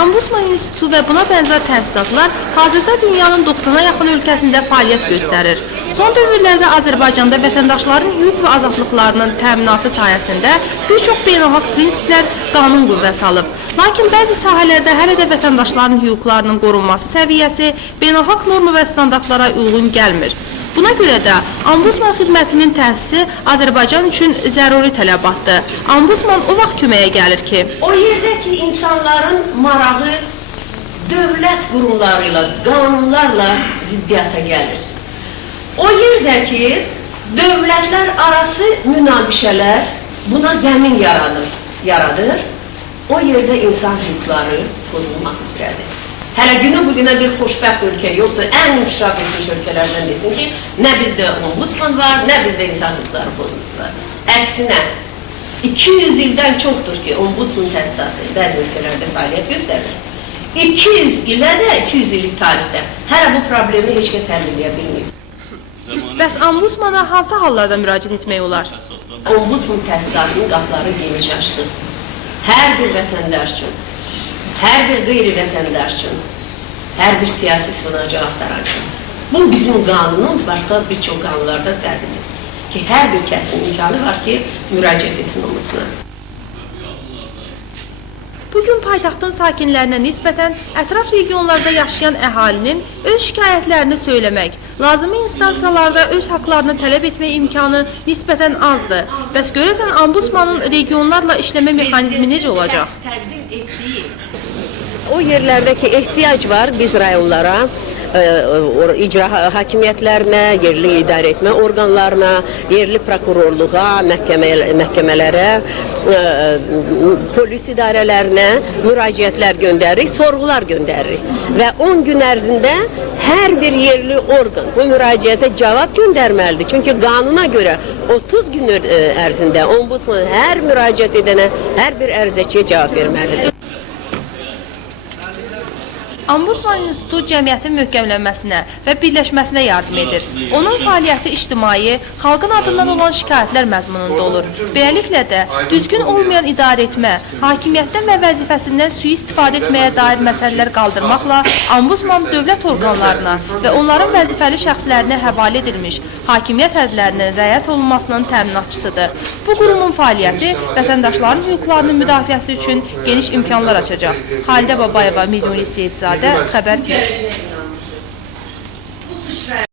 Ombudsman İnstitutu və buna bənzər təsisatlar hazırda dünyanın 90-a yaxın ölkəsində fəaliyyət göstərir. Son dövrlərdə Azərbaycanda vətəndaşların hüquq və azadlıqlarının təminatı sayəsində bir çox beynəlxalq prinsiplər qanun qüvvəsi alıb. Lakin bəzi sahələrdə hələ də vətəndaşların hüquqlarının qorunması səviyyəsi beynəlxalq norma və standartlara uyğun gəlmir. Buna görə də Ombudsman xidmətinin təsisi Azərbaycan üçün zəruri tələbatdır. Ombudsman o vaxt köməyə gəlir ki, o yerdə ki, insanların marağı dövlət qurumlarıyla, qanunlarla ziddiyyata gəlir. O yerdə ki, dövlətlər arası münaqişələr buna zəmin yaradır. O yerdə insan hüquqları pozulmaq üzrədir. Hələ günü bugünə bir xoşbəxt ölkə yoxdur. Ən inkişaf etmiş ölkələrdən desin ki, nə bizdə ombudsman var, nə bizdə insan hüquqları pozuntusular. Əksinə, 200 ildən çoxdur ki, ombudsman təsisatı bəzi ölkələrdə fəaliyyət göstərir. 200 ildə də, 200 illik tarixdə hələ bu problemi heç kəs həll edə bilmir. Bəs ombudsmana hansı hallarda müraciət etmək olar? Ombudsman təsisatının qapıları geniş açdı. Hər bir vətəndaş üçün, hər bir qeyri-vətəndaş üçün, hər bir siyasi müraciətlər üçün. Bu bizim qanunun başqa bir çox qanunlarda təqdidir ki, hər bir kəsin imkanı var ki, müraciət etsin ombudsmana. Bugün paytaxtın sakinlərinə nisbətən ətraf regionlarda yaşayan əhalinin öz şikayətlərini söyləmək, lazımi instansiyalarda öz haqlarını tələb etmək imkanı nisbətən azdır. Bəs görəsən ombudsmanın regionlarla işləmə mexanizmi necə olacaq? O yerlərdəki ehtiyac var biz rayonlara, icra hakimiyyətlərinə, yerli idarə etmə orqanlarına, yerli prokurorluğa, məhkəmələrə, polis idarələrinə müraciətlər göndəririk, sorğular göndəririk. Və 10 gün ərzində hər bir yerli orqan bu müraciətə cavab göndərməlidir. Çünki qanuna görə 30 gün ərzində ombudsman hər müraciət edənə, hər bir ərizəçiyə cavab verməlidir. Ombudsman İnstitutu cəmiyyətin möhkəmlənməsinə və birləşməsinə yardım edir. Onun fəaliyyəti ictimai, xalqın adından olan şikayətlər məzmununda olur. Beləliklə də düzgün olmayan idarə etmə, hakimiyyətdən və vəzifəsindən sui-istifadə etməyə dair məsələlər qaldırmaqla ombudsman dövlət orqanlarına və onların vəzifəli şəxslərinə həvalə edilmiş hakimiyyət hədlərinin rəayət olunmasının təminatçısıdır. Bu qurumun fəaliyyəti vətəndaşların hüquqlarının müdafiəsi üçün geniş imkanlar açacaq. Xalidə Babayeva, Milyonli Seyidzadə, Xəbər News.